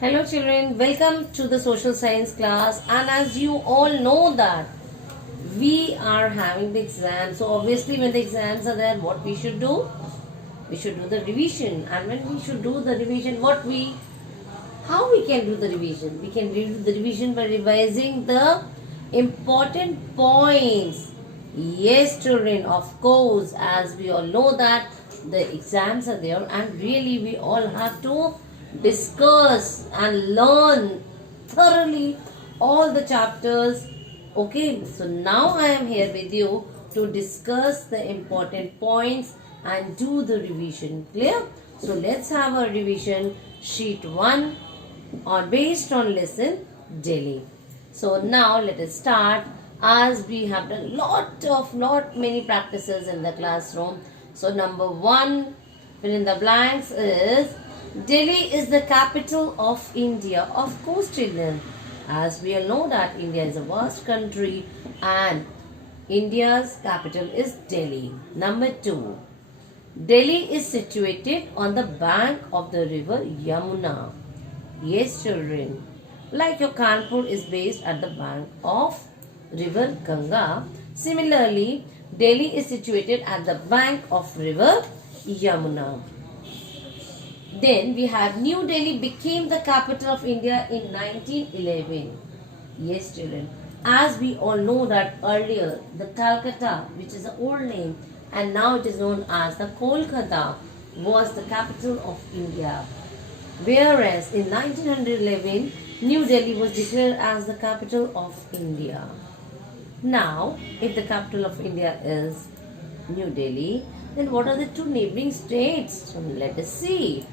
Hello children, welcome to the social science class, and as you all know that we are having the exam, so obviously when the exams are there, what we should do? We should do the revision, and when we should do the revision, how we can do the revision? We can do the revision by revising the important points. Yes children, of course, as we all know that the exams are there and really we all have to discuss and learn thoroughly all the chapters. Okay, so now I am here with you to discuss the important points and do the revision. Clear? So let's have a revision sheet 1 on based on lesson Delhi. So now let us start as we have done lot many practices in the classroom. So number 1, fill in the blanks is Delhi is the capital of India. Of course children, as we all know that India is a vast country and India's capital is Delhi. Number 2, Delhi is situated on the bank of the river Yamuna. Yes, children. Like your Kanpur is based at the bank of river Ganga. Similarly, Delhi is situated at the bank of river Yamuna. Then we have New Delhi became the capital of India in 1911. Yes, children. As we all know that earlier, the Calcutta, which is the old name, and now it is known as the Kolkata, was the capital of India. Whereas in 1911, New Delhi was declared as the capital of India. Now, if the capital of India is New Delhi, then what are the two neighboring states? So let us see.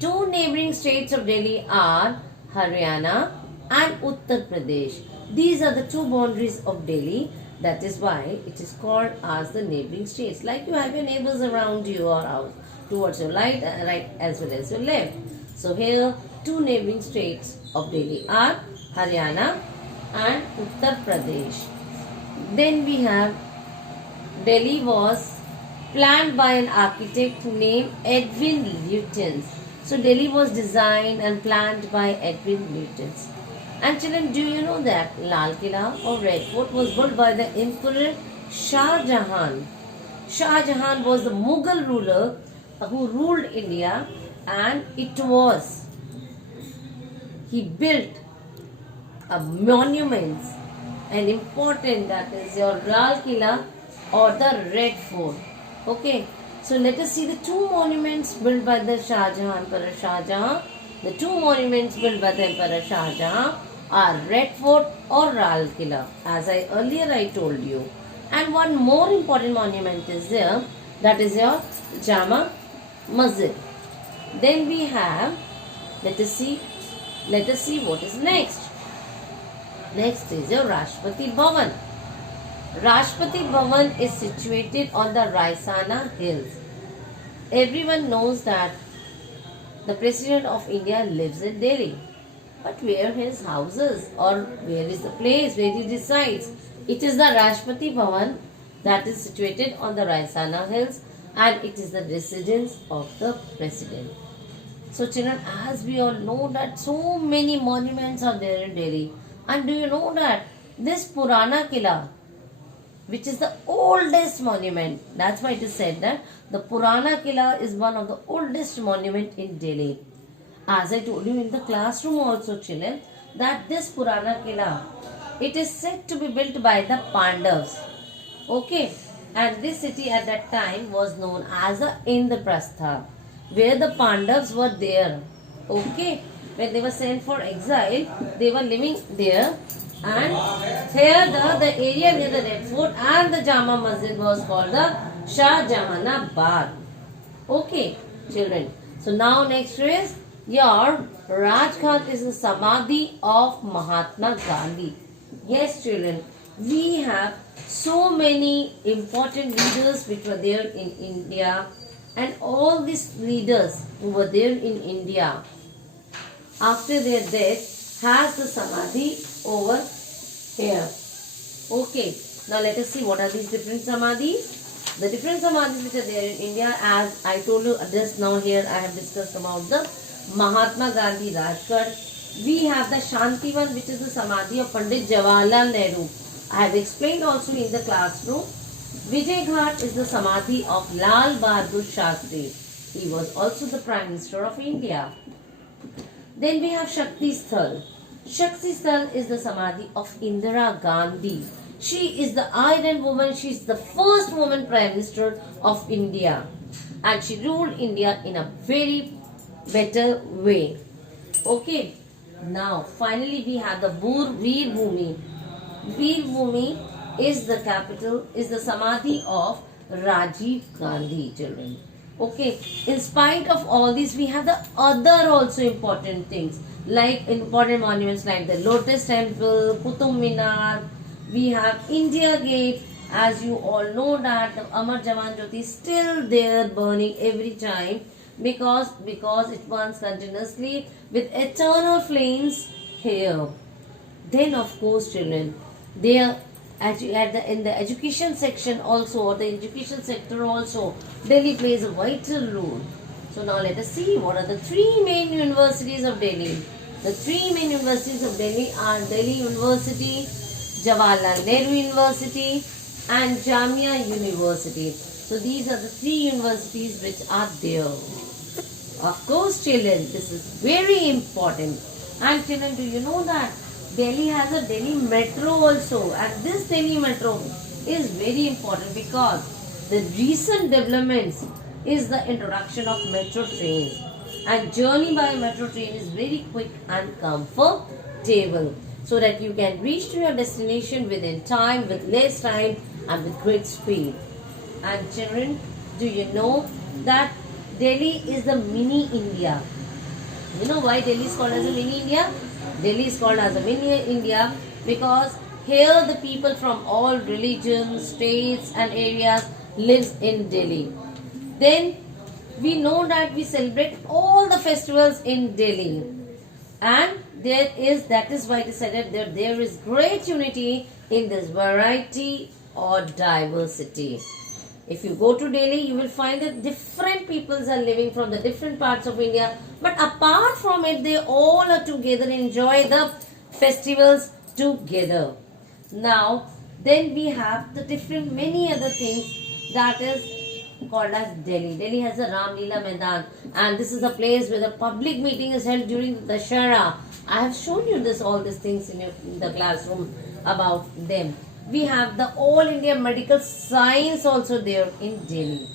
Two neighboring states of Delhi are Haryana and Uttar Pradesh. These are the two boundaries of Delhi. That is why it is called as the neighboring states. Like you have your neighbors around you or out towards your right as well as your left. So here two neighboring states of Delhi are Haryana and Uttar Pradesh. Then we have Delhi was planned by an architect named Edwin Lutyens. So Delhi was designed and planned by Edwin Lutyens. And children, do you know that Lal Killa or Red Fort was built by the Emperor Shah Jahan? Shah Jahan was the Mughal ruler who ruled India, and he built a monument, an important, that is your Lal Killa or the Red Fort. Okay, so let us see the two monuments built by the Emperor Shah Jahan. The two monuments built by the Emperor Shah Jahan are Red Fort or Lal Killa, as I told you. And one more important monument is there, that is your Jama Masjid. Then we have, let us see what is next. Next is your Rashtrapati Bhavan. Rashtrapati Bhavan is situated on the Raisana Hills. Everyone knows that the President of India lives in Delhi. But where his houses or where is the place where he resides? It is the Rashtrapati Bhavan that is situated on the Raisana Hills, and it is the residence of the President. So children, as we all know that so many monuments are there in Delhi. And do you know that this Purana Killa, which is the oldest monument, that's why it is said that the Purana Killa is one of the oldest monument in Delhi. As I told you in the classroom also children, that this Purana Killa, it is said to be built by the Pandavas. Okay, and this city at that time was known as the Indraprastha, where the Pandavas were there. Okay, when they were sent for exile, they were living there, and here the area near the Red Fort and the Jama Masjid was called the Shah Jahanabad. Okay, children. So now next is your Rajghat is the Samadhi of Mahatma Gandhi. Yes, children. We have so many important leaders which were there in India, and all these leaders who were there in India after their death has the Samadhi over here. Okay, now let us see what are these different Samadhis. The different Samadhis which are there in India, as I told you just now, here I have discussed about the Mahatma Gandhi Rajgarh. We have the Shantivan, which is the Samadhi of Pandit Jawaharlal Nehru. I have explained also in the classroom. Vijay Ghat is the Samadhi of Lal Bahadur Shastri. He was also the Prime Minister of India. Then we have Shakti Sthal. Shakti Sthal is the Samadhi of Indira Gandhi. She is the Iron Woman. She is the first woman Prime Minister of India. And she ruled India in a very better way. Okay. Now, finally we have the Veer Bhumi. Veer Bhumi is the capital, is the Samadhi of Rajiv Gandhi, children. Okay, in spite of all this, we have the other also important things, like important monuments like the Lotus Temple, Qutub Minar. We have India Gate. As you all know that the Amar Jawan Jyoti is still there burning every time, because it burns continuously with eternal flames here. Then of course, children, there in the education section also, or the education sector also, Delhi plays a vital role. So now let us see what are the three main universities of Delhi. The three main universities of Delhi are Delhi University, Jawaharlal Nehru University, and Jamia University. So these are the three universities which are there. Of course, children, this is very important. And children, do you know that Delhi has a Delhi Metro also, and this Delhi Metro is very important because the recent developments is the introduction of metro trains, and journey by metro train is very quick and comfortable, so that you can reach to your destination within time, with less time and with great speed. And children, do you know that Delhi is the mini India? You know why Delhi is called as a mini India? Delhi is called as a mini India because here the people from all religions, states and areas lives in Delhi. Then we know that we celebrate all the festivals in Delhi, and that is why it is said that there is great unity in this variety or diversity. If you go to Delhi, you will find that different peoples are living from the different parts of India. But apart from it, they all are together, enjoy the festivals together. Now, then we have the different many other things that is called as Delhi. Delhi has a Ram Leela Maidan, and this is a place where the public meeting is held during the Dussehra. I have shown you all these things in the classroom about them. We have the All India Medical Science also there in Delhi.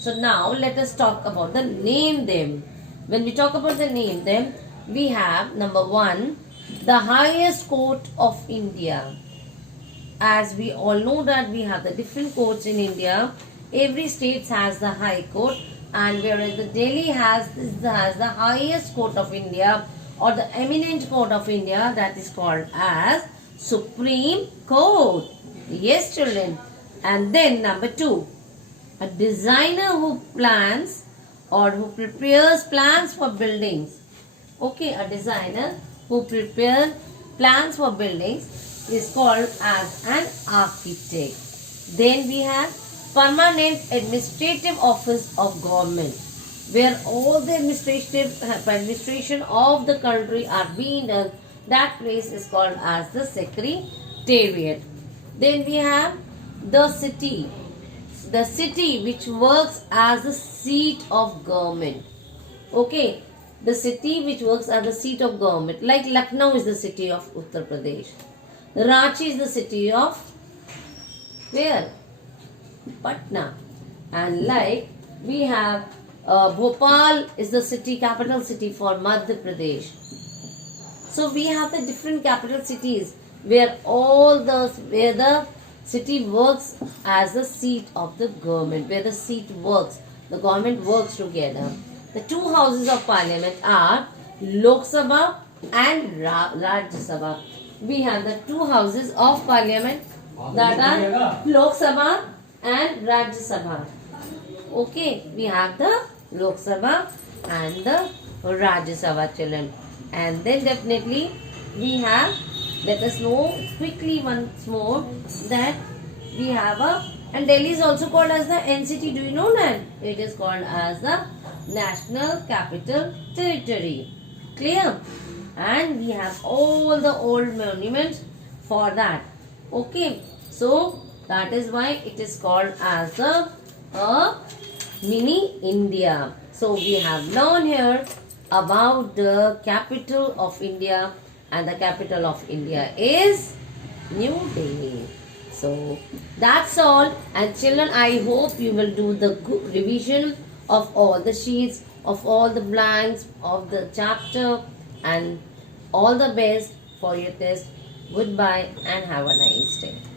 So now let us talk about the name them. When we talk about the name them, we have number one, the highest court of India. As we all know that we have the different courts in India. Every state has the high court, and whereas the Delhi has the highest court of India, or the eminent court of India, that is called as Supreme Court. Yes, children. And then number two, a designer who plans or who prepares plans for buildings. Okay, a designer who prepares plans for buildings is called as an architect. Then we have permanent administrative office of government, where all the administration of the country are being done. That place is called as the secretariat. Then we have the city which works as the seat of government. Okay, the city which works as the seat of government, like Lucknow is the city of Uttar Pradesh. Ranchi is the city of where? Patna. And like we have Bhopal is the capital city for Madhya Pradesh. So we have the different capital cities where the city works as the seat of the government, where the government works together. The two houses of parliament are Lok Sabha and Rajya Sabha. We have the two houses of parliament that are Lok Sabha and Rajya Sabha. Okay, we have the Lok Sabha and the Rajya Sabha, children. And then definitely we have, let us know quickly once more that we have and Delhi is also called as the NCT. Do you know that? It is called as the National Capital Territory. Clear? And we have all the old monuments for that. Okay. So that is why it is called as a mini India. So we have learned here about the capital of India, and the capital of India is New Delhi. So that's all. And children, I hope you will do the good revision of all the sheets, of all the blanks of the chapter, and all the best for your test. Goodbye and have a nice day.